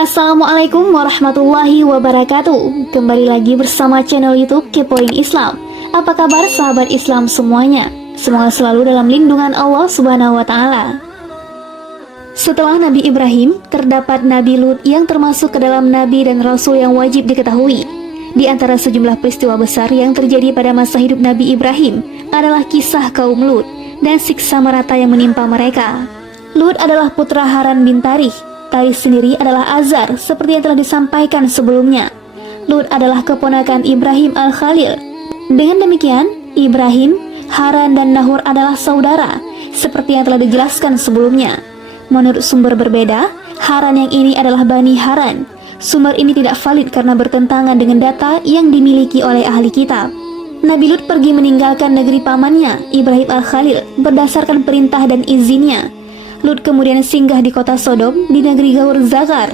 Assalamualaikum warahmatullahi wabarakatuh. Kembali lagi bersama channel YouTube Kepoin Islam. Apa kabar sahabat Islam semuanya? Semoga selalu dalam lindungan Allah Subhanahu wa taala. Setelah Nabi Ibrahim, terdapat Nabi Lut yang termasuk ke dalam nabi dan rasul yang wajib diketahui. Di antara sejumlah peristiwa besar yang terjadi pada masa hidup Nabi Ibrahim adalah kisah kaum Lut dan siksa merata yang menimpa mereka. Lut adalah putra Haran bin Tarikh. Tarikh sendiri adalah Azar, seperti yang telah disampaikan sebelumnya. Lut adalah keponakan Ibrahim al-Khalil. Dengan demikian, Ibrahim, Haran, dan Nahor adalah saudara, seperti yang telah dijelaskan sebelumnya. Menurut sumber berbeda, Haran yang ini adalah Bani Haran. Sumber ini tidak valid karena bertentangan dengan data yang dimiliki oleh ahli kitab. Nabi Lut pergi meninggalkan negeri pamannya, Ibrahim al-Khalil, berdasarkan perintah dan izinnya. Lut kemudian singgah di kota Sodom di negeri Gaur Zaghar.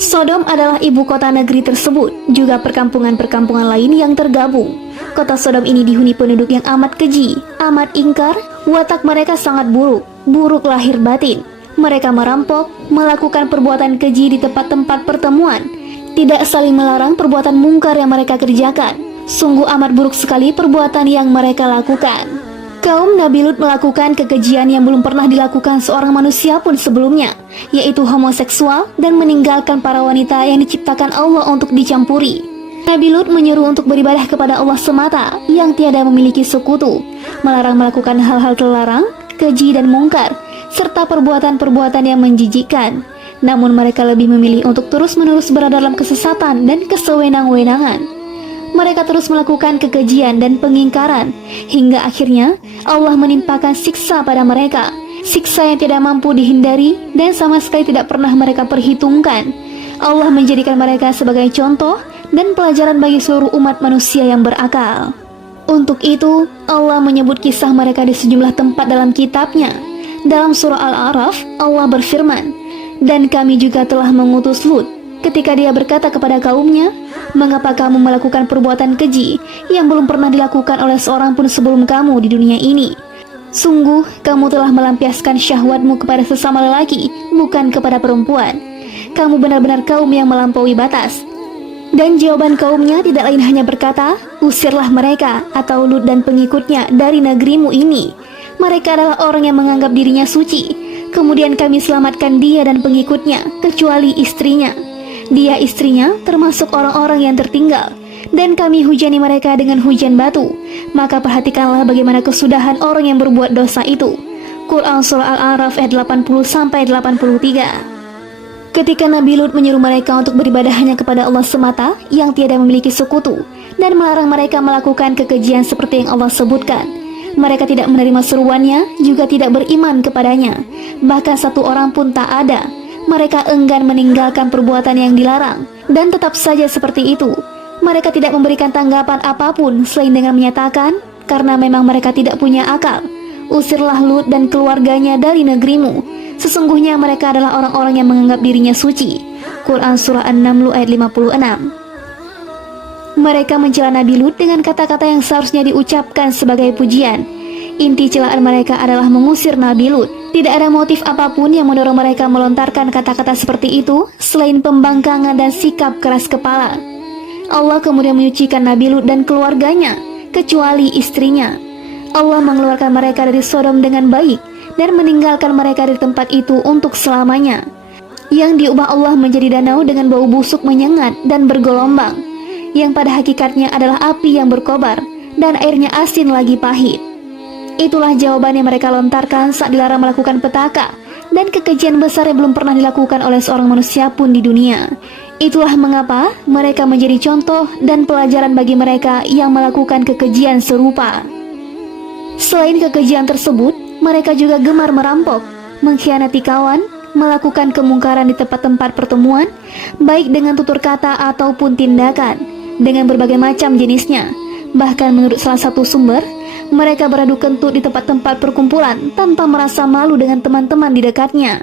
Sodom adalah ibu kota negeri tersebut, juga perkampungan-perkampungan lain yang tergabung. Kota Sodom ini dihuni penduduk yang amat keji, amat ingkar, watak mereka sangat buruk, buruk lahir batin. Mereka merampok, melakukan perbuatan keji di tempat-tempat pertemuan, tidak saling melarang perbuatan mungkar yang mereka kerjakan. Sungguh amat buruk sekali perbuatan yang mereka lakukan. Kaum Nabi Lut melakukan kekejian yang belum pernah dilakukan seorang manusia pun sebelumnya, yaitu homoseksual dan meninggalkan para wanita yang diciptakan Allah untuk dicampuri. Nabi Lut menyuruh untuk beribadah kepada Allah semata yang tiada memiliki sekutu, melarang melakukan hal-hal terlarang, keji dan mungkar, serta perbuatan-perbuatan yang menjijikkan. Namun mereka lebih memilih untuk terus-menerus berada dalam kesesatan dan kesewenang-wenangan. Mereka terus melakukan kekejian dan pengingkaran, hingga akhirnya Allah menimpakan siksa pada mereka. Siksa yang tidak mampu dihindari dan sama sekali tidak pernah mereka perhitungkan. Allah menjadikan mereka sebagai contoh dan pelajaran bagi seluruh umat manusia yang berakal. Untuk itu, Allah menyebut kisah mereka di sejumlah tempat dalam kitabnya. Dalam surah Al-A'raf, Allah berfirman, "Dan kami juga telah mengutus Lut ketika dia berkata kepada kaumnya, mengapa kamu melakukan perbuatan keji yang belum pernah dilakukan oleh seorang pun sebelum kamu di dunia ini? Sungguh, kamu telah melampiaskan syahwatmu kepada sesama lelaki, bukan kepada perempuan. Kamu benar-benar kaum yang melampaui batas." Dan jawaban kaumnya tidak lain hanya berkata, "Usirlah mereka atau Lut dan pengikutnya dari negerimu ini. Mereka adalah orang yang menganggap dirinya suci. Kemudian kami selamatkan dia dan pengikutnya, kecuali istrinya. Dia istrinya termasuk orang-orang yang tertinggal, dan kami hujani mereka dengan hujan batu. Maka perhatikanlah bagaimana kesudahan orang yang berbuat dosa itu." Quran Surah Al-A'raf ayat 80-83. Ketika Nabi Lut menyuruh mereka untuk beribadah hanya kepada Allah semata yang tiada memiliki sekutu, dan melarang mereka melakukan kekejian seperti yang Allah sebutkan, mereka tidak menerima seruannya, juga tidak beriman kepadanya. Bahkan satu orang pun tak ada. Mereka enggan meninggalkan perbuatan yang dilarang, dan tetap saja seperti itu. Mereka tidak memberikan tanggapan apapun selain dengan menyatakan, karena memang mereka tidak punya akal, "Usirlah Lut dan keluarganya dari negerimu. Sesungguhnya mereka adalah orang-orang yang menganggap dirinya suci." Quran Surah An-Naml ayat 56. Mereka mencela Nabi Lut dengan kata-kata yang seharusnya diucapkan sebagai pujian. Inti celaan mereka adalah mengusir Nabi Lut. Tidak ada motif apapun yang mendorong mereka melontarkan kata-kata seperti itu selain pembangkangan dan sikap keras kepala. Allah kemudian menyucikan Nabi Lut dan keluarganya, kecuali istrinya. Allah mengeluarkan mereka dari Sodom dengan baik dan meninggalkan mereka di tempat itu untuk selamanya, yang diubah Allah menjadi danau dengan bau busuk menyengat dan bergelombang, yang pada hakikatnya adalah api yang berkobar dan airnya asin lagi pahit. Itulah jawaban yang mereka lontarkan saat dilarang melakukan petaka dan kekejian besar yang belum pernah dilakukan oleh seorang manusia pun di dunia. Itulah mengapa mereka menjadi contoh dan pelajaran bagi mereka yang melakukan kekejian serupa. Selain kekejian tersebut, mereka juga gemar merampok, mengkhianati kawan, melakukan kemungkaran di tempat-tempat pertemuan, baik dengan tutur kata ataupun tindakan, dengan berbagai macam jenisnya. Bahkan menurut salah satu sumber, mereka beradu kentut di tempat-tempat perkumpulan tanpa merasa malu dengan teman-teman di dekatnya.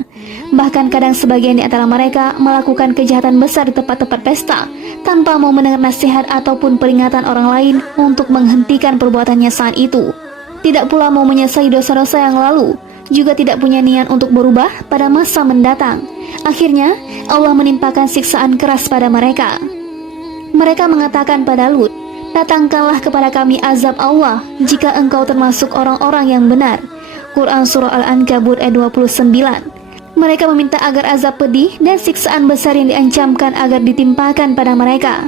Bahkan kadang sebagian di antara mereka melakukan kejahatan besar di tempat-tempat pesta tanpa mau mendengar nasihat ataupun peringatan orang lain untuk menghentikan perbuatannya saat itu. Tidak pula mau menyesali dosa-dosa yang lalu, juga tidak punya niat untuk berubah pada masa mendatang. Akhirnya, Allah menimpakan siksaan keras pada mereka. Mereka mengatakan pada Lut, "Datangkanlah kepada kami azab Allah jika engkau termasuk orang-orang yang benar." Quran Surah Al-Ankabut ayat 29. Mereka meminta agar azab pedih dan siksaan besar yang diancamkan agar ditimpakan pada mereka.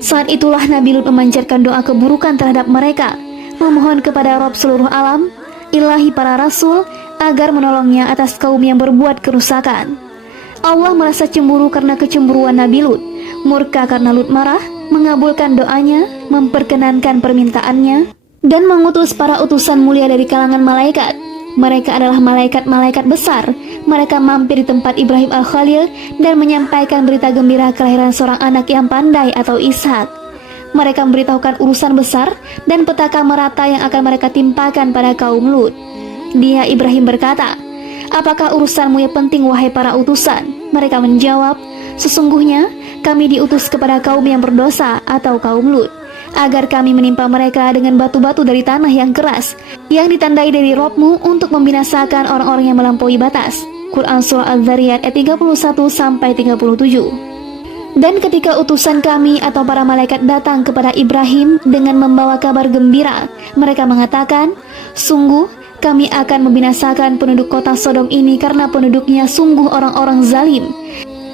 Saat itulah Nabi Lut memanjatkan doa keburukan terhadap mereka, memohon kepada Rabb seluruh alam, ilahi para rasul, agar menolongnya atas kaum yang berbuat kerusakan. Allah merasa cemburu karena kecemburuan Nabi Lut, murka karena Lut marah, mengabulkan doanya, memperkenankan permintaannya, dan mengutus para utusan mulia dari kalangan malaikat. Mereka adalah malaikat-malaikat besar. Mereka mampir di tempat Ibrahim Al-Khalil dan menyampaikan berita gembira kelahiran seorang anak yang pandai atau Ishak. Mereka memberitahukan urusan besar dan petaka merata yang akan mereka timpakan pada kaum Lut. Dia Ibrahim berkata, "Apakah urusanmu yang penting wahai para utusan?" Mereka menjawab, "Sesungguhnya kami diutus kepada kaum yang berdosa atau kaum Lut, agar kami menimpa mereka dengan batu-batu dari tanah yang keras, yang ditandai dari Rabb-Mu untuk membinasakan orang-orang yang melampaui batas." Quran Surah Al-Zariyat ayat 31-37. Dan ketika utusan kami atau para malaikat datang kepada Ibrahim dengan membawa kabar gembira, mereka mengatakan, "Sungguh kami akan membinasakan penduduk kota Sodom ini karena penduduknya sungguh orang-orang zalim."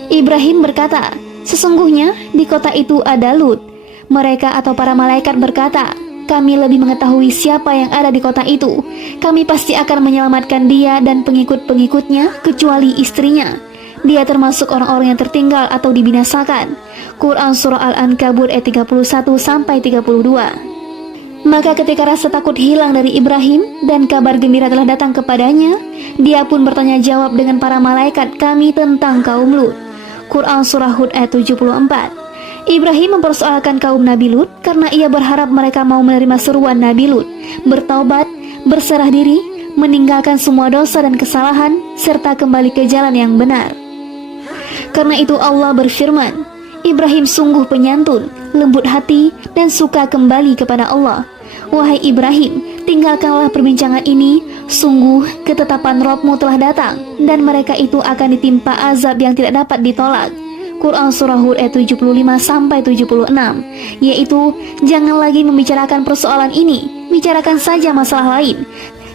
Ibrahim berkata, "Sesungguhnya di kota itu ada Lut." Mereka atau para malaikat berkata, "Kami lebih mengetahui siapa yang ada di kota itu. Kami pasti akan menyelamatkan dia dan pengikut-pengikutnya kecuali istrinya. Dia termasuk orang-orang yang tertinggal atau dibinasakan." Quran Surah Al-Ankabut ayat 31-32. Maka ketika rasa takut hilang dari Ibrahim dan kabar gembira telah datang kepadanya, dia pun bertanya jawab dengan para malaikat kami tentang kaum Lut. Quran Surah Hud ayat 74. Ibrahim mempersoalkan kaum Nabi Lut karena ia berharap mereka mau menerima seruan Nabi Lut, bertaubat, berserah diri, meninggalkan semua dosa dan kesalahan, serta kembali ke jalan yang benar. Karena itu Allah berfirman, "Ibrahim sungguh penyantun, lembut hati, dan suka kembali kepada Allah." Wahai Ibrahim, tinggalkanlah perbincangan ini, sungguh ketetapan Rabb-Mu telah datang, dan mereka itu akan ditimpa azab yang tidak dapat ditolak. Quran Surah Hud ayat 75-76, yaitu jangan lagi membicarakan persoalan ini, bicarakan saja masalah lain,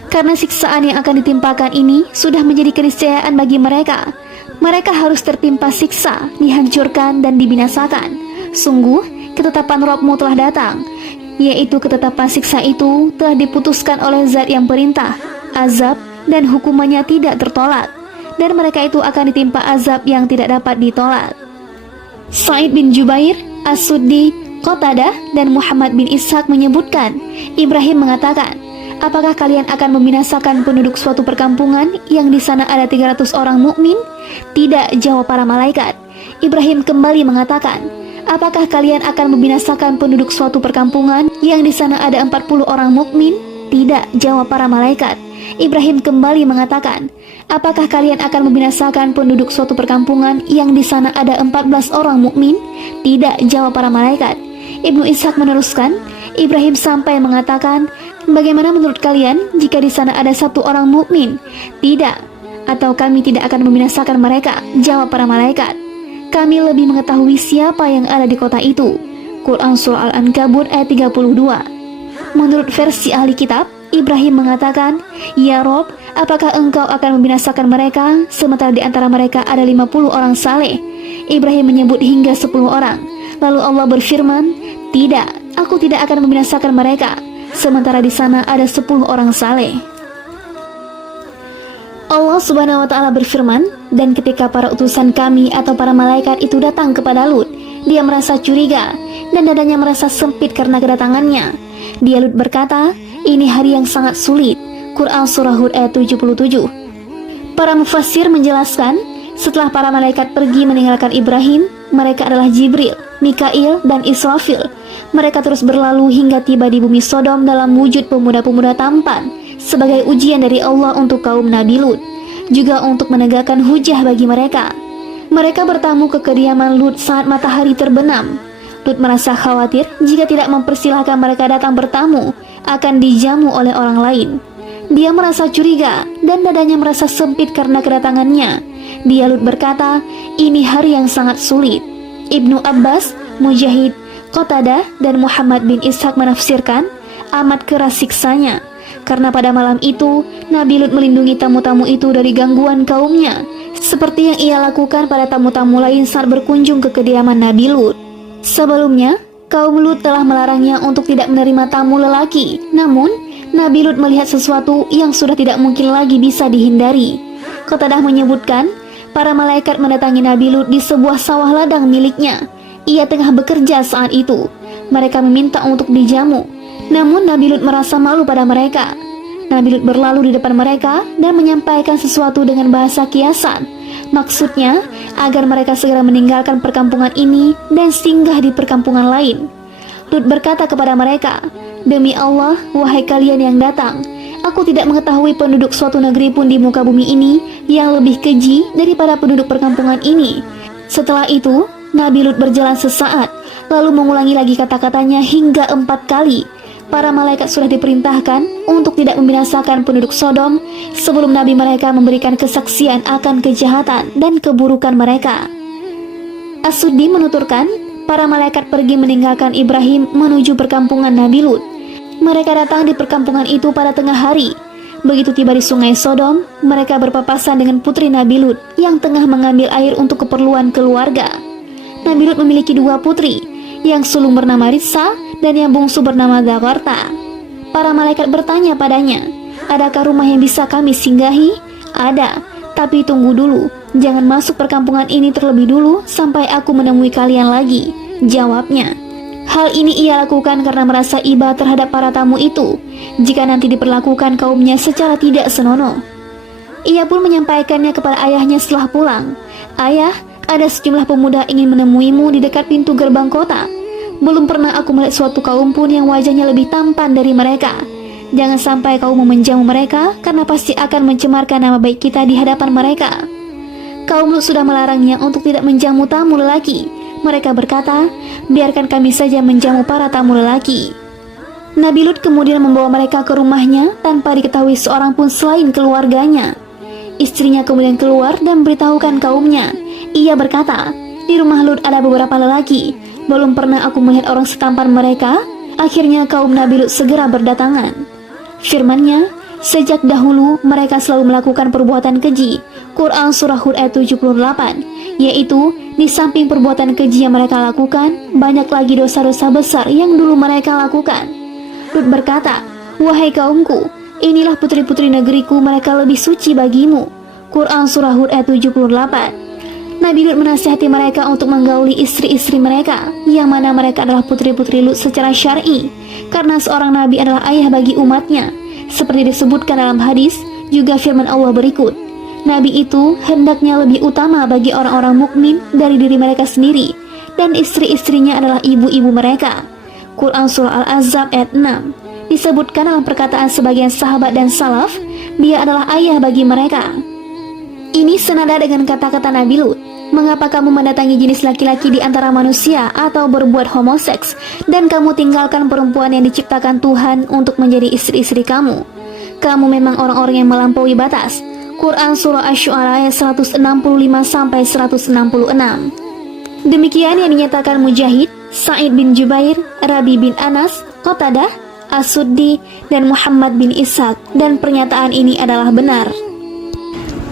karena siksaan yang akan ditimpakan ini sudah menjadi keniscayaan bagi mereka. Mereka harus tertimpa siksa, dihancurkan dan dibinasakan. Sungguh ketetapan Rabb-Mu telah datang, yaitu ketetapan siksa itu telah diputuskan oleh Zat yang perintah, azab dan hukumannya tidak tertolak, dan mereka itu akan ditimpa azab yang tidak dapat ditolak. Sa'id bin Jubair, As-Suddi, Qatadah, dan Muhammad bin Ishaq menyebutkan, Ibrahim mengatakan, "Apakah kalian akan membinasakan penduduk suatu perkampungan yang di sana ada 300 orang mukmin?" "Tidak," jawab para malaikat. Ibrahim kembali mengatakan, "Apakah kalian akan membinasakan penduduk suatu perkampungan yang di sana ada 40 orang mukmin?" "Tidak," jawab para malaikat. Ibrahim kembali mengatakan, "Apakah kalian akan membinasakan penduduk suatu perkampungan yang di sana ada 14 orang mukmin?" "Tidak," jawab para malaikat. Ibnu Ishaq meneruskan, Ibrahim sampai mengatakan, "Bagaimana menurut kalian jika di sana ada 1 orang mukmin?" "Tidak, atau kami tidak akan membinasakan mereka," jawab para malaikat. "Kami lebih mengetahui siapa yang ada di kota itu." Quran Surah Al-Ankabut ayat 32. Menurut versi ahli kitab, Ibrahim mengatakan, "Ya Rob, apakah engkau akan membinasakan mereka sementara di antara mereka ada 50 orang saleh?" Ibrahim menyebut hingga 10 orang. Lalu Allah berfirman, "Tidak, aku tidak akan membinasakan mereka sementara di sana ada 10 orang saleh." Allah Subhanahu wa Ta'ala berfirman, "Dan ketika para utusan kami atau para malaikat itu datang kepada Lut, dia merasa curiga dan dadanya merasa sempit karena kedatangannya. Dia Lut berkata, 'Ini hari yang sangat sulit.'" Quran Surah Hud ayat 77. Para mufassir menjelaskan, setelah para malaikat pergi meninggalkan Ibrahim, mereka adalah Jibril, Mikail, dan Israfil. Mereka terus berlalu hingga tiba di bumi Sodom dalam wujud pemuda-pemuda tampan, sebagai ujian dari Allah untuk kaum Nabi Lut, juga untuk menegakkan hujah bagi mereka. Mereka bertamu ke kediaman Lut saat matahari terbenam. Lut merasa khawatir jika tidak mempersilahkan mereka datang bertamu, akan dijamu oleh orang lain. Dia merasa curiga dan dadanya merasa sempit karena kedatangannya. Dia Lut berkata, ini hari yang sangat sulit. Ibnu Abbas, Mujahid, Qatadah, dan Muhammad bin Ishaq menafsirkan, amat keras siksanya. Karena pada malam itu, Nabi Lut melindungi tamu-tamu itu dari gangguan kaumnya, seperti yang ia lakukan pada tamu-tamu lain saat berkunjung ke kediaman Nabi Lut. Sebelumnya, kaum Lut telah melarangnya untuk tidak menerima tamu lelaki. Namun, Nabi Lut melihat sesuatu yang sudah tidak mungkin lagi bisa dihindari. Qatadah menyebutkan, para malaikat mendatangi Nabi Lut di sebuah sawah ladang miliknya. Ia tengah bekerja saat itu. Mereka meminta untuk dijamu. Namun Nabi Lut merasa malu pada mereka. Nabi Lut berlalu di depan mereka dan menyampaikan sesuatu dengan bahasa kiasan. Maksudnya, agar mereka segera meninggalkan perkampungan ini dan singgah di perkampungan lain. Lut berkata kepada mereka, demi Allah, wahai kalian yang datang, aku tidak mengetahui penduduk suatu negeri pun di muka bumi ini yang lebih keji daripada penduduk perkampungan ini. Setelah itu, Nabi Lut berjalan sesaat, lalu mengulangi lagi kata-katanya hingga 4 kali. Para malaikat sudah diperintahkan untuk tidak membinasakan penduduk Sodom sebelum Nabi mereka memberikan kesaksian akan kejahatan dan keburukan mereka. As-Suddi menuturkan, para malaikat pergi meninggalkan Ibrahim menuju perkampungan Nabi Lut. Mereka datang di perkampungan itu pada tengah hari. Begitu tiba di sungai Sodom, mereka berpapasan dengan putri Nabi Lut yang tengah mengambil air untuk keperluan keluarga. Nabi Lut memiliki 2 putri, yang sulung bernama Ritsa dan yang bungsu bernama Zawarta. Para malaikat bertanya padanya, adakah rumah yang bisa kami singgahi? Ada, tapi tunggu dulu, jangan masuk perkampungan ini terlebih dulu sampai aku menemui kalian lagi, jawabnya. Hal ini ia lakukan karena merasa iba terhadap para tamu itu, jika nanti diperlakukan kaumnya secara tidak senonoh. Ia pun menyampaikannya kepada ayahnya setelah pulang. Ayah, ada sejumlah pemuda ingin menemuimu di dekat pintu gerbang kota. Belum pernah aku melihat suatu kaum pun yang wajahnya lebih tampan dari mereka. Jangan sampai kau menjamu mereka, karena pasti akan mencemarkan nama baik kita di hadapan mereka. Kaum Lut sudah melarangnya untuk tidak menjamu tamu lelaki. Mereka berkata, biarkan kami saja menjamu para tamu lelaki. Nabi Lut kemudian membawa mereka ke rumahnya tanpa diketahui seorang pun selain keluarganya. Istrinya kemudian keluar dan memberitahukan kaumnya. Ia berkata, di rumah Lut ada beberapa lelaki. Belum pernah aku melihat orang setampan mereka. Akhirnya kaum Nabi Lut segera berdatangan. Firman-Nya, sejak dahulu mereka selalu melakukan perbuatan keji. Quran Surah Hud ayat 78, yaitu di samping perbuatan keji yang mereka lakukan, banyak lagi dosa-dosa besar yang dulu mereka lakukan. Lut berkata, wahai kaumku, inilah putri-putri negeriku, mereka lebih suci bagimu. Quran Surah Hud ayat 78. Nabi Lut menasihati mereka untuk menggauli istri-istri mereka, yang mana mereka adalah putri-putri Lut secara syar'i, karena seorang nabi adalah ayah bagi umatnya. Seperti disebutkan dalam hadis, juga firman Allah berikut, nabi itu hendaknya lebih utama bagi orang-orang mukmin dari diri mereka sendiri, dan istri-istrinya adalah ibu-ibu mereka. Quran Surah Al-Ahzab ayat 6. Disebutkan dalam perkataan sebagian sahabat dan salaf, dia adalah ayah bagi mereka. Ini senada dengan kata-kata Nabi Lut, mengapa kamu mendatangi jenis laki-laki di antara manusia atau berbuat homoseks, dan kamu tinggalkan perempuan yang diciptakan Tuhan untuk menjadi istri-istri kamu? Kamu memang orang-orang yang melampaui batas. Quran Surah Asy-Syu'ara ayat 165-166. Demikian yang dinyatakan Mujahid, Sa'id bin Jubair, Rabi bin Anas, Qatadah, As-Suddi, dan Muhammad bin Ishaq, dan pernyataan ini adalah benar.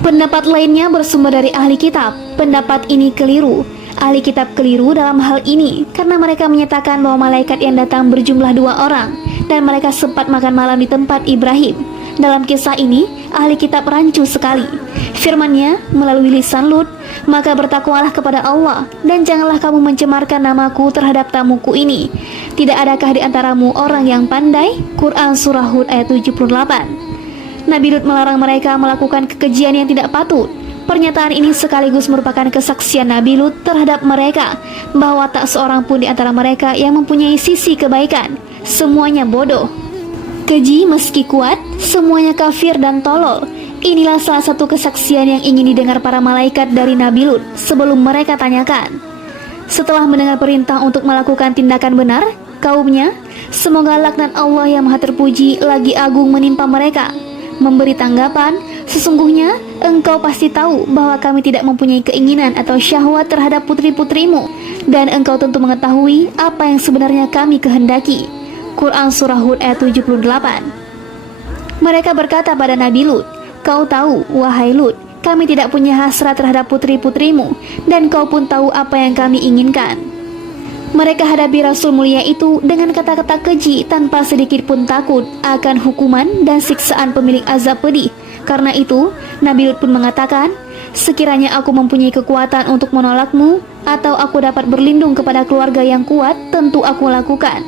Pendapat lainnya bersumber dari ahli kitab. Pendapat ini keliru. Ahli kitab keliru dalam hal ini karena mereka menyatakan bahwa malaikat yang datang berjumlah 2 orang dan mereka sempat makan malam di tempat Ibrahim. Dalam kisah ini, ahli kitab rancu sekali. Firman-Nya melalui lisan Lut, maka bertakwalah kepada Allah dan janganlah kamu mencemarkan namaku terhadap tamuku ini. Tidak adakah di antaramu orang yang pandai? Quran Surah Hud ayat 78. Nabi Lut melarang mereka melakukan kekejian yang tidak patut. Pernyataan ini sekaligus merupakan kesaksian Nabi Lut terhadap mereka bahwa tak seorang pun di antara mereka yang mempunyai sisi kebaikan. Semuanya bodoh, keji meski kuat, semuanya kafir dan tolol. Inilah salah satu kesaksian yang ingin didengar para malaikat dari Nabi Lut sebelum mereka tanyakan. Setelah mendengar perintah untuk melakukan tindakan benar, kaumnya, semoga laknat Allah yang maha terpuji lagi agung menimpa mereka, memberi tanggapan, sesungguhnya engkau pasti tahu bahwa kami tidak mempunyai keinginan atau syahwat terhadap putri-putrimu, dan engkau tentu mengetahui apa yang sebenarnya kami kehendaki. Quran Surah Hud ayat 78. Mereka berkata pada Nabi Lut, kau tahu, wahai Lut, kami tidak punya hasrat terhadap putri-putrimu, dan kau pun tahu apa yang kami inginkan. Mereka hadapi Rasul mulia itu dengan kata-kata keji tanpa sedikit pun takut akan hukuman dan siksaan pemilik azab pedih. Karena itu, Nabi Lut pun mengatakan, sekiranya aku mempunyai kekuatan untuk menolakmu, atau aku dapat berlindung kepada keluarga yang kuat, tentu aku lakukan.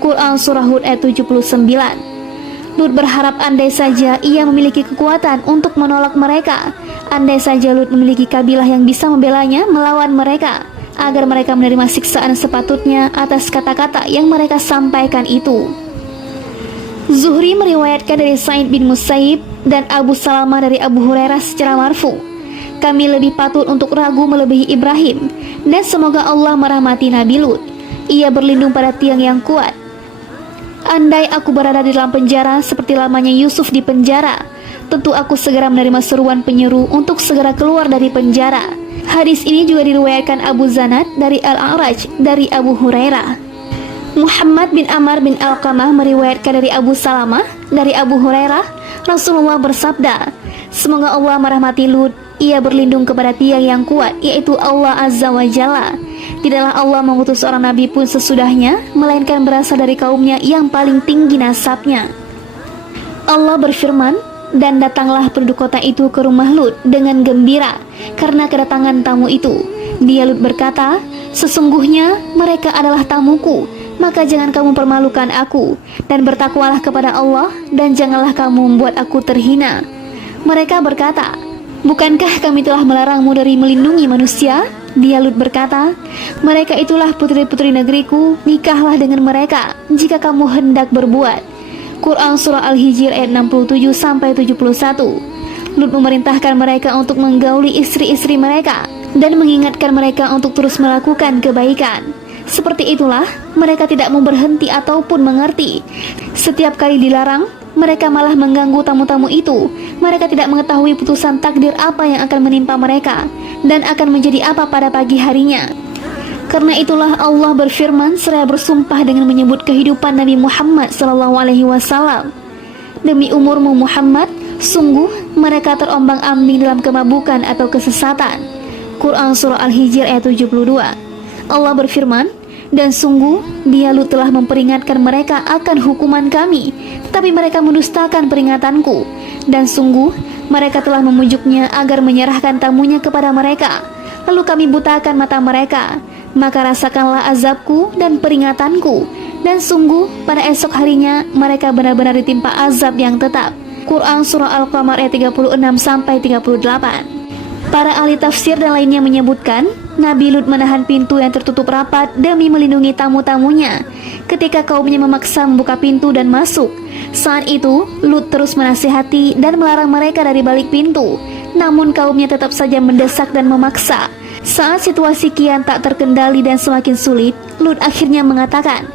Quran Surah Hud ayat 79. Lut berharap andai saja ia memiliki kekuatan untuk menolak mereka, andai saja Lut memiliki kabilah yang bisa membelanya melawan mereka, agar mereka menerima siksaan sepatutnya atas kata-kata yang mereka sampaikan itu. Zuhri meriwayatkan dari Sa'id bin Musayyib dan Abu Salamah dari Abu Hurairah secara marfu, kami lebih patut untuk ragu melebihi Ibrahim, dan semoga Allah merahmati Nabi Lut. Ia berlindung pada tiang yang kuat. Andai aku berada di dalam penjara seperti lamanya Yusuf di penjara, tentu aku segera menerima seruan penyeru untuk segera keluar dari penjara. Hadis ini juga diriwayatkan Abu Zanad dari Al-A'raj dari Abu Hurairah. Muhammad bin Amr bin Alqamah meriwayatkan dari Abu Salamah dari Abu Hurairah, Rasulullah bersabda, semoga Allah merahmati Lut, ia berlindung kepada tiang yang kuat, yaitu Allah Azza wa Jalla. Tidaklah Allah mengutus seorang nabi pun sesudahnya, melainkan berasal dari kaumnya yang paling tinggi nasabnya. Allah berfirman, dan datanglah penduduk kota itu ke rumah Lut dengan gembira karena kedatangan tamu itu. Dia Lut berkata, sesungguhnya mereka adalah tamuku, maka jangan kamu permalukan aku, dan bertakwalah kepada Allah, dan janganlah kamu membuat aku terhina. Mereka berkata, bukankah kami telah melarangmu dari melindungi manusia? Dia Lut berkata, mereka itulah putri-putri negeriku, nikahlah dengan mereka jika kamu hendak berbuat. Quran Surah Al-Hijr ayat 67-71. Lut memerintahkan mereka untuk menggauli istri-istri mereka dan mengingatkan mereka untuk terus melakukan kebaikan. Seperti itulah, mereka tidak mau berhenti ataupun mengerti. Setiap kali dilarang, mereka malah mengganggu tamu-tamu itu. Mereka tidak mengetahui putusan takdir apa yang akan menimpa mereka dan akan menjadi apa pada pagi harinya. Karena itulah Allah berfirman seraya bersumpah dengan menyebut kehidupan Nabi Muhammad SAW. Demi umurmu Muhammad, sungguh mereka terombang-ambing dalam kemabukan atau kesesatan. Quran Surah Al-Hijr ayat 72. Allah berfirman, dan sungguh dia Lut telah memperingatkan mereka akan hukuman kami, tetapi mereka mendustakan peringatanku. Dan sungguh mereka telah memujuknya agar menyerahkan tamunya kepada mereka, lalu kami butakan mata mereka. Maka rasakanlah azabku dan peringatanku, dan sungguh pada esok harinya mereka benar-benar ditimpa azab yang tetap. Quran Surah Al-Qamar ayat 36-38. Para ahli tafsir dan lainnya menyebutkan, Nabi Lut menahan pintu yang tertutup rapat demi melindungi tamu-tamunya ketika kaumnya memaksa membuka pintu dan masuk. Saat itu, Lut terus menasihati dan melarang mereka dari balik pintu, namun kaumnya tetap saja mendesak dan memaksa. Saat situasi kian tak terkendali dan semakin sulit, Lut akhirnya mengatakan,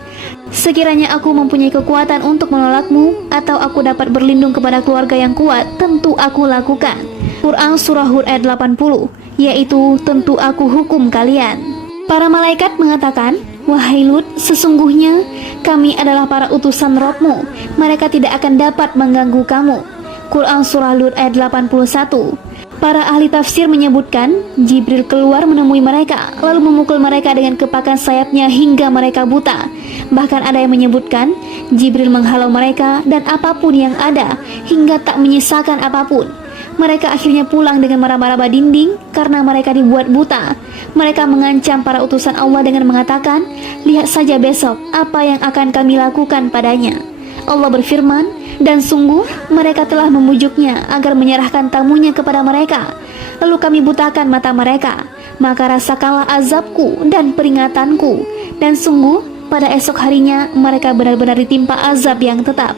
sekiranya aku mempunyai kekuatan untuk menolakmu, atau aku dapat berlindung kepada keluarga yang kuat, tentu aku lakukan. Quran Surah Hud ayat 80, yaitu tentu aku hukum kalian. Para malaikat mengatakan, wahai Lut, sesungguhnya kami adalah para utusan Rabb-mu, mereka tidak akan dapat mengganggu kamu. Quran Surah Lut ayat 81. Para ahli tafsir menyebutkan, Jibril keluar menemui mereka, lalu memukul mereka dengan kepakan sayapnya hingga mereka buta. Bahkan ada yang menyebutkan, Jibril menghalau mereka dan apapun yang ada, hingga tak menyisakan apapun. Mereka akhirnya pulang dengan meraba-raba dinding karena mereka dibuat buta. Mereka mengancam para utusan Allah dengan mengatakan, lihat saja besok apa yang akan kami lakukan padanya. Allah berfirman, dan sungguh mereka telah memujuknya agar menyerahkan tamunya kepada mereka, lalu kami butakan mata mereka. Maka rasakanlah azabku dan peringatanku, dan sungguh pada esok harinya mereka benar-benar ditimpa azab yang tetap.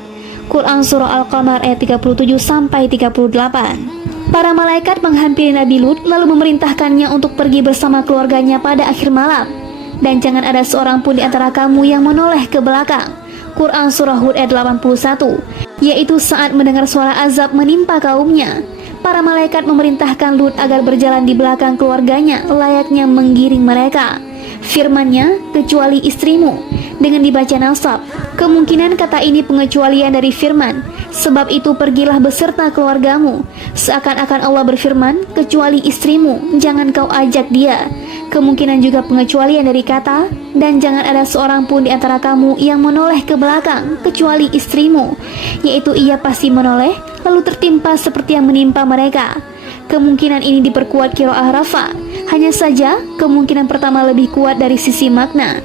Quran Surah Al-Qamar ayat 37-38. Para malaikat menghampiri Nabi Lut lalu memerintahkannya untuk pergi bersama keluarganya pada akhir malam, dan jangan ada seorang pun di antara kamu yang menoleh ke belakang. Quran Surah Hud ayat 81, yaitu saat mendengar suara azab menimpa kaumnya. para malaikat memerintahkan Lut agar berjalan di belakang keluarganya layaknya menggiring mereka. Firman-Nya, kecuali istrimu, dengan dibaca nasab. Kemungkinan kata ini pengecualian dari firman, sebab itu pergilah beserta keluargamu. Seakan-akan Allah berfirman, kecuali istrimu, jangan kau ajak dia. Kemungkinan juga pengecualian dari kata, dan jangan ada seorang pun di antara kamu yang menoleh ke belakang, kecuali istrimu, yaitu ia pasti menoleh, lalu tertimpa seperti yang menimpa mereka. Kemungkinan ini diperkuat qiraah Rafa. Hanya saja, kemungkinan pertama lebih kuat dari sisi makna.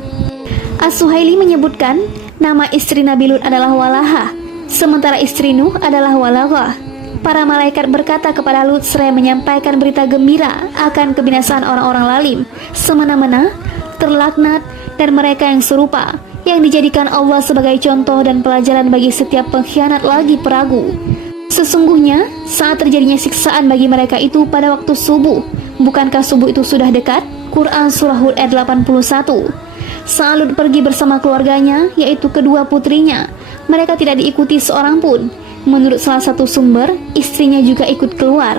As-Suhaili menyebutkan, nama istri Nabi Lut adalah Walaha, sementara istri Nuh adalah Walaghah. Para malaikat berkata kepada Lut seraya menyampaikan berita gembira akan kebinasaan orang-orang lalim, semena-mena, terlaknat, dan mereka yang serupa, yang dijadikan Allah sebagai contoh dan pelajaran bagi setiap pengkhianat lagi peragu. Sesungguhnya, saat terjadinya siksaan bagi mereka itu pada waktu subuh. Bukankah subuh itu sudah dekat? Quran Surah Hud ayat 81. Saat Lut pergi bersama keluarganya, yaitu kedua putrinya, mereka tidak diikuti seorang pun. Menurut salah satu sumber, istrinya juga ikut keluar.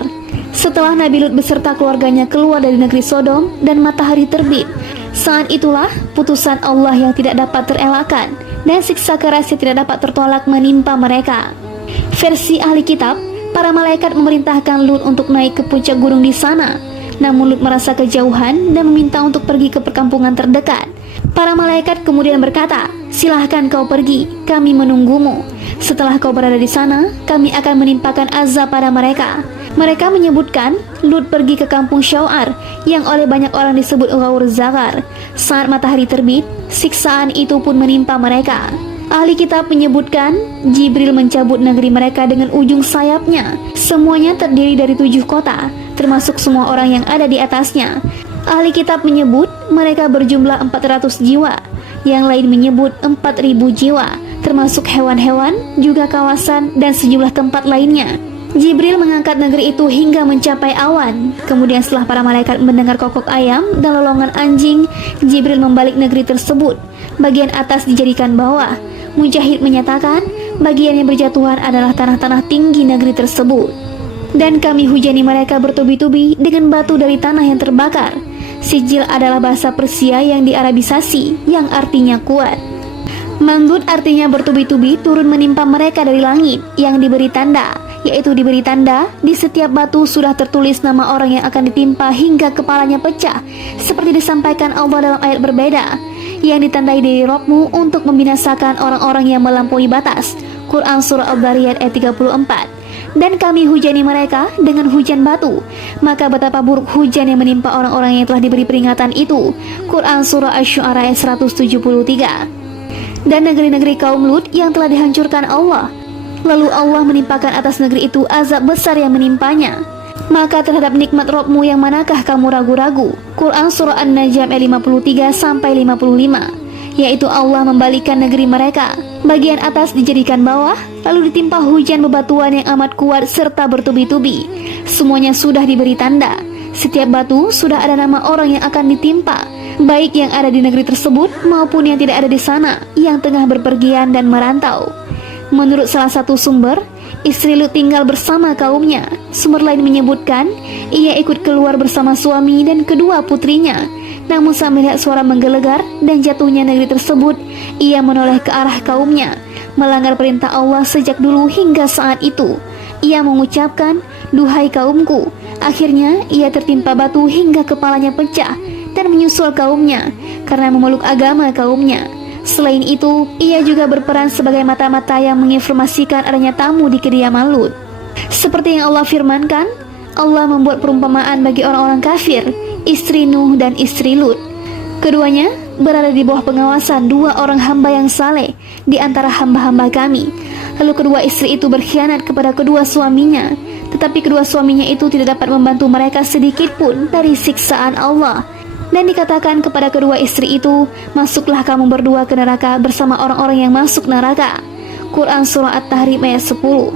Setelah Nabi Lut beserta keluarganya keluar dari negeri Sodom dan matahari terbit, saat itulah putusan Allah yang tidak dapat terelakkan dan siksa keras yang tidak dapat tertolak menimpa mereka. Versi ahli kitab, para malaikat memerintahkan Lut untuk naik ke puncak gunung di sana. Namun Lut merasa kejauhan dan meminta untuk pergi ke perkampungan terdekat. Para malaikat kemudian berkata, silahkan kau pergi, kami menunggumu. Setelah kau berada di sana, kami akan menimpakan azab pada mereka. Mereka menyebutkan Lut pergi ke kampung Syau'ar yang oleh banyak orang disebut Ghaur Zaghar. Saat matahari terbit, siksaan itu pun menimpa mereka. Ahli kitab menyebutkan Jibril mencabut negeri mereka dengan ujung sayapnya. Semuanya terdiri dari 7 kota, termasuk semua orang yang ada di atasnya. Ahli kitab menyebut mereka berjumlah 400 jiwa, yang lain menyebut 4.000 jiwa, termasuk hewan-hewan, juga kawasan dan sejumlah tempat lainnya. Jibril mengangkat negeri itu hingga mencapai awan. Kemudian setelah para malaikat mendengar kokok ayam dan lolongan anjing, Jibril membalik negeri tersebut. Bagian atas dijadikan bawah. Mujahid menyatakan, bagian yang berjatuhan adalah tanah-tanah tinggi negeri tersebut. Dan kami hujani mereka bertubi-tubi dengan batu dari tanah yang terbakar. Sijil adalah bahasa Persia yang diarabisasi, yang artinya kuat. Mandud artinya bertubi-tubi turun menimpa mereka dari langit, yang diberi tanda, yaitu diberi tanda di setiap batu sudah tertulis nama orang yang akan ditimpa hingga kepalanya pecah, seperti disampaikan Allah dalam ayat berbeda, yang ditandai dari Rabbmu untuk membinasakan orang-orang yang melampaui batas. Quran Surah Al-Dhariyat ayat 34. Dan kami hujani mereka dengan hujan batu, maka betapa buruk hujan yang menimpa orang-orang yang telah diberi peringatan itu. Quran Surah Asy-Syu'ara ayat 173. Dan negeri-negeri kaum Lut yang telah dihancurkan Allah, lalu Allah menimpakan atas negeri itu azab besar yang menimpanya. Maka terhadap nikmat Rabbmu yang manakah kamu ragu-ragu? Quran Surah An-Najm ayat 53-55, yaitu Allah membalikkan negeri mereka. Bagian atas dijadikan bawah, lalu ditimpa hujan bebatuan yang amat kuat serta bertubi-tubi. Semuanya sudah diberi tanda. Setiap batu sudah ada nama orang yang akan ditimpa, baik yang ada di negeri tersebut maupun yang tidak ada di sana, yang tengah berpergian dan merantau. Menurut salah satu sumber, istri Lut tinggal bersama kaumnya. Sumber lain menyebutkan ia ikut keluar bersama suami dan kedua putrinya. Namun saat melihat suara menggelegar dan jatuhnya negeri tersebut, ia menoleh ke arah kaumnya, melanggar perintah Allah sejak dulu hingga saat itu. Ia mengucapkan, duhai kaumku. Akhirnya ia tertimpa batu hingga kepalanya pecah dan menyusul kaumnya karena memeluk agama kaumnya. Selain itu, ia juga berperan sebagai mata-mata yang menginformasikan adanya tamu di kediaman Lut. Seperti yang Allah firmankan, Allah membuat perumpamaan bagi orang-orang kafir, istri Nuh dan istri Lut. Keduanya berada di bawah pengawasan 2 orang hamba yang saleh di antara hamba-hamba kami. Lalu kedua istri itu berkhianat kepada kedua suaminya, tetapi kedua suaminya itu tidak dapat membantu mereka sedikit pun dari siksaan Allah. Dan dikatakan kepada kedua istri itu, masuklah kamu berdua ke neraka bersama orang-orang yang masuk neraka. Quran Surah At-Tahrim ayat 10.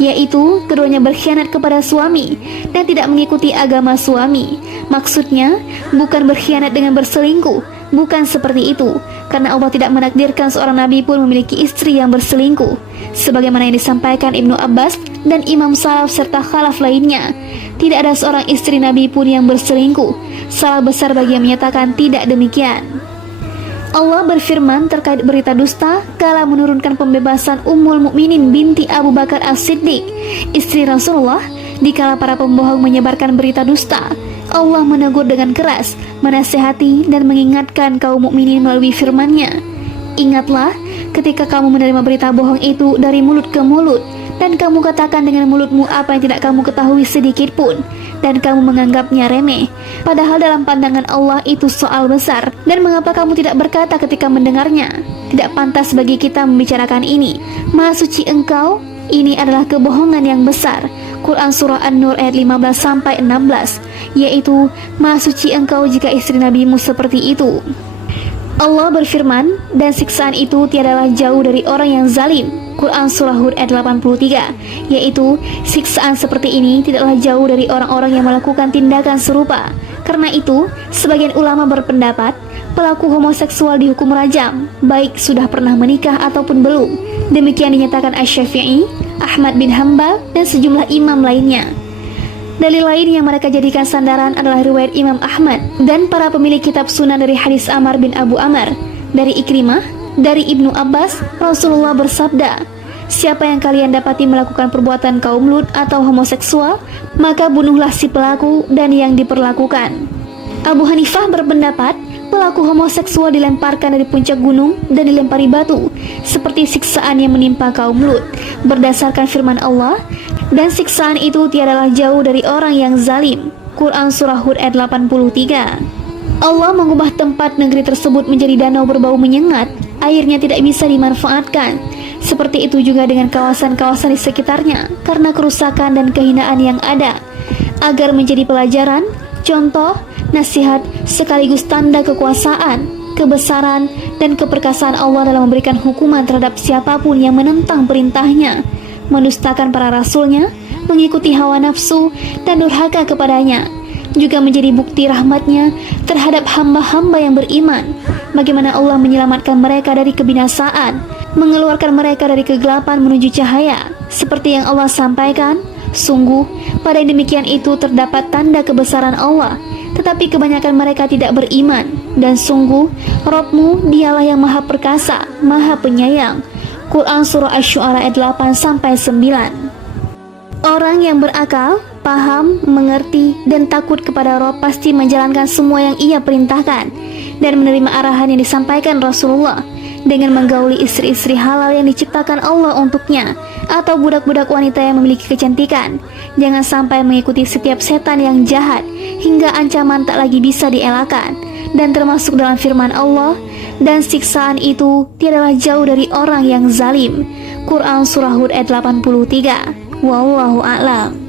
Yaitu keduanya berkhianat kepada suami dan tidak mengikuti agama suami. Maksudnya bukan berkhianat dengan berselingkuh, bukan seperti itu, karena Allah tidak menakdirkan seorang nabi pun memiliki istri yang berselingkuh. Sebagaimana yang disampaikan Ibnu Abbas dan Imam Salaf serta khalaf lainnya, tidak ada seorang istri nabi pun yang berselingkuh. Salah besar bagi yang menyatakan tidak demikian. Allah berfirman terkait berita dusta kala menurunkan pembebasan Ummul Mukminin binti Abu Bakar As-Siddiq, istri Rasulullah, dikala para pembohong menyebarkan berita dusta. Allah menegur dengan keras, menasihati dan mengingatkan kaum mukminin melalui firman-Nya. Ingatlah ketika kamu menerima berita bohong itu dari mulut ke mulut, dan kamu katakan dengan mulutmu apa yang tidak kamu ketahui sedikit pun, dan kamu menganggapnya remeh, padahal dalam pandangan Allah itu soal besar. Dan mengapa kamu tidak berkata ketika mendengarnya, tidak pantas bagi kita membicarakan ini, Maha suci Engkau, ini adalah kebohongan yang besar. Quran Surah An-Nur ayat 15-16, yaitu Maha suci Engkau jika istri nabimu seperti itu. Allah berfirman, dan siksaan itu tiadalah jauh dari orang yang zalim. Quran Surah Hud ayat 83, yaitu siksaan seperti ini tidaklah jauh dari orang-orang yang melakukan tindakan serupa. Karena itu, sebagian ulama berpendapat pelaku homoseksual dihukum rajam, baik sudah pernah menikah ataupun belum. Demikian dinyatakan Asy-Syafi'i, Ahmad bin Hanbal, dan sejumlah imam lainnya. Dalil lain yang mereka jadikan sandaran adalah riwayat Imam Ahmad dan para pemilik kitab sunan dari hadis Amr bin Abu Amr dari Ikrimah, dari Ibnu Abbas, Rasulullah bersabda, siapa yang kalian dapati melakukan perbuatan kaum Lut atau homoseksual, maka bunuhlah si pelaku dan yang diperlakukan. Abu Hanifah berpendapat pelaku homoseksual dilemparkan dari puncak gunung dan dilempari batu, seperti siksaan yang menimpa kaum Lut, berdasarkan firman Allah, dan siksaan itu tiadalah jauh dari orang yang zalim. Quran Surah Hud ayat 83. Allah mengubah tempat negeri tersebut menjadi danau berbau menyengat, airnya tidak bisa dimanfaatkan. Seperti itu juga dengan kawasan-kawasan di sekitarnya, karena kerusakan dan kehinaan yang ada, agar menjadi pelajaran, contoh, nasihat, sekaligus tanda kekuasaan, kebesaran, dan keperkasaan Allah dalam memberikan hukuman terhadap siapapun yang menentang perintahnya, mendustakan para rasulnya, mengikuti hawa nafsu, dan durhaka kepadanya. Juga menjadi bukti rahmatnya terhadap hamba-hamba yang beriman, bagaimana Allah menyelamatkan mereka dari kebinasaan, mengeluarkan mereka dari kegelapan menuju cahaya. Seperti yang Allah sampaikan, sungguh pada yang demikian itu terdapat tanda kebesaran Allah, tetapi kebanyakan mereka tidak beriman. Dan sungguh Rabb-Mu dialah yang maha perkasa, maha penyayang. Quran Surah Asy-Syu'ara ayat 8-9. Orang yang berakal, paham, mengerti, dan takut kepada Rabb pasti menjalankan semua yang ia perintahkan dan menerima arahan yang disampaikan Rasulullah dengan menggauli istri-istri halal yang diciptakan Allah untuknya, atau budak-budak wanita yang memiliki kecantikan. Jangan sampai mengikuti setiap setan yang jahat hingga ancaman tak lagi bisa dielakkan. Dan termasuk dalam firman Allah, dan siksaan itu tiadalah jauh dari orang yang zalim. Quran Surah Hud ayat 83. Wallahu a'lam.